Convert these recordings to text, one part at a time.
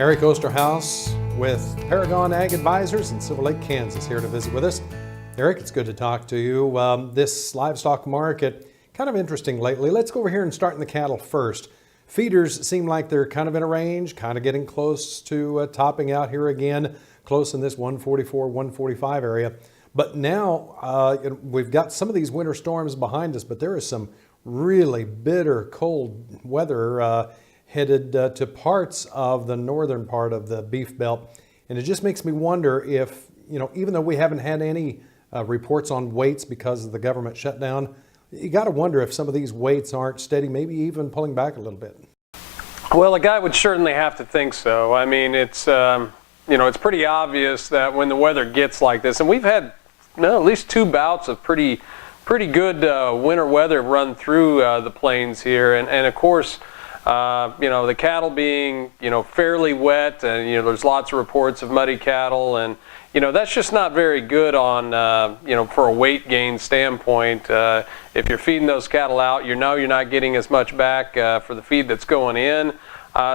Eric Osterhaus with Paragon Ag Advisors in Silver Lake, Kansas, here to visit with us. Eric, it's good to talk to you. This livestock market, kind of interesting lately. Let's go over here and start in the cattle first. Feeders seem like they're kind of in a range, kind of getting close to topping out here again, close in this 144, 145 area. But now we've got some of these winter storms behind us, but there is some really bitter cold weather headed to parts of the northern part of the beef belt. And it just makes me wonder if, even though we haven't had any reports on weights because of the government shutdown, you got to wonder if some of these weights aren't steady, maybe even pulling back a little bit. Well, a guy would certainly have to think so. I mean, it's pretty obvious that when the weather gets like this, and we've had at least two bouts of pretty good winter weather run through the plains here, and of course, the cattle being, fairly wet, and, there's lots of reports of muddy cattle, and, that's just not very good on, for a weight gain standpoint. If you're feeding those cattle out, you're not getting as much back for the feed that's going in.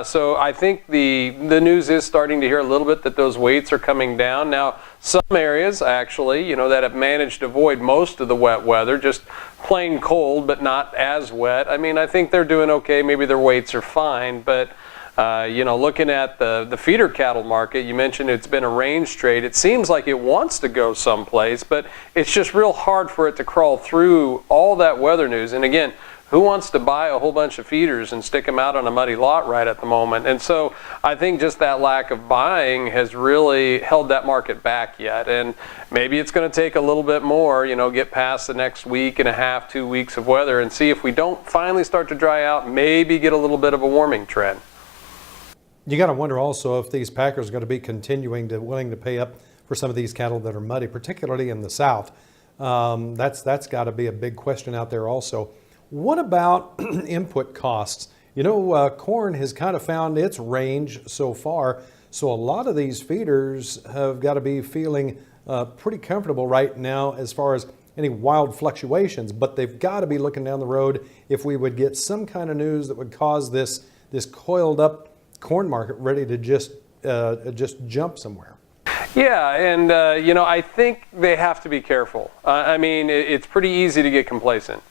So I think the news is starting to hear a little bit that those weights are coming down. Now, some areas actually, that have managed to avoid most of the wet weather, just plain cold but not as wet. I mean, I think they're doing okay. Maybe their weights are fine, but looking at the feeder cattle market, you mentioned it's been a range trade. It seems like it wants to go someplace, but it's just real hard for it to crawl through all that weather news. And again, who wants to buy a whole bunch of feeders and stick them out on a muddy lot right at the moment? And so I think just that lack of buying has really held that market back yet. And maybe it's going to take a little bit more, get past the next week and a half, 2 weeks of weather and see if we don't finally start to dry out, maybe get a little bit of a warming trend. You got to wonder also if these packers are going to be willing to pay up for some of these cattle that are muddy, particularly in the south. That's got to be a big question out there also. What about input costs? Corn has kind of found its range so far, so a lot of these feeders have got to be feeling pretty comfortable right now as far as any wild fluctuations, but they've got to be looking down the road if we would get some kind of news that would cause this coiled up corn market ready to just jump somewhere. Yeah, and I think they have to be careful. It's pretty easy to get complacent.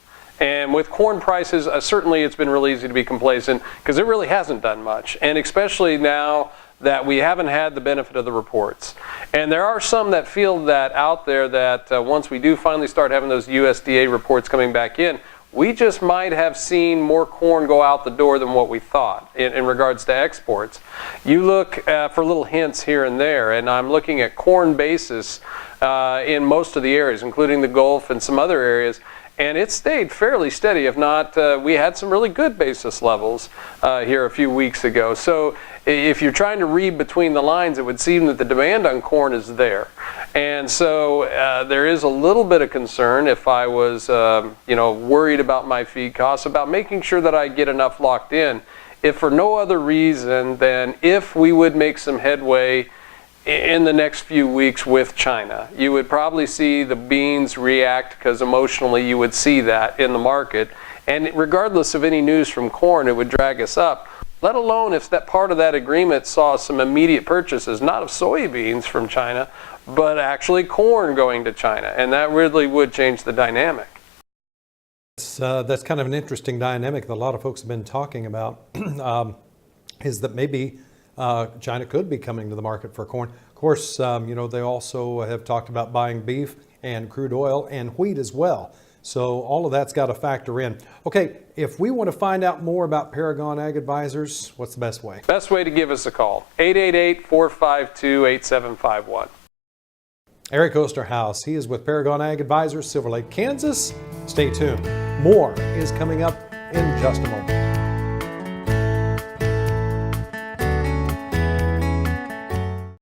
And with corn prices, certainly it's been really easy to be complacent because it really hasn't done much. And especially now that we haven't had the benefit of the reports. And there are some that feel that out there that once we do finally start having those USDA reports coming back in, we just might have seen more corn go out the door than what we thought in regards to exports. You look for little hints here and there, and I'm looking at corn basis in most of the areas, including the Gulf and some other areas. And it stayed fairly steady. If not, we had some really good basis levels here a few weeks ago. So if you're trying to read between the lines, it would seem that the demand on corn is there. And so there is a little bit of concern if I was, worried about my feed costs, about making sure that I get enough locked in, if for no other reason than if we would make some headway in the next few weeks with China. You would probably see the beans react because emotionally you would see that in the market. And regardless of any news from corn, it would drag us up, let alone if that part of that agreement saw some immediate purchases, not of soybeans from China, but actually corn going to China. And that really would change the dynamic. That's kind of an interesting dynamic that a lot of folks have been talking about, is that maybe China could be coming to the market for corn. Of course, they also have talked about buying beef and crude oil and wheat as well. So all of that's got to factor in. Okay, if we want to find out more about Paragon Ag Advisors, what's the best way? Best way to give us a call, 888-452-8751. Eric Osterhaus, he is with Paragon Ag Advisors, Silver Lake, Kansas. Stay tuned. More is coming up in just a moment.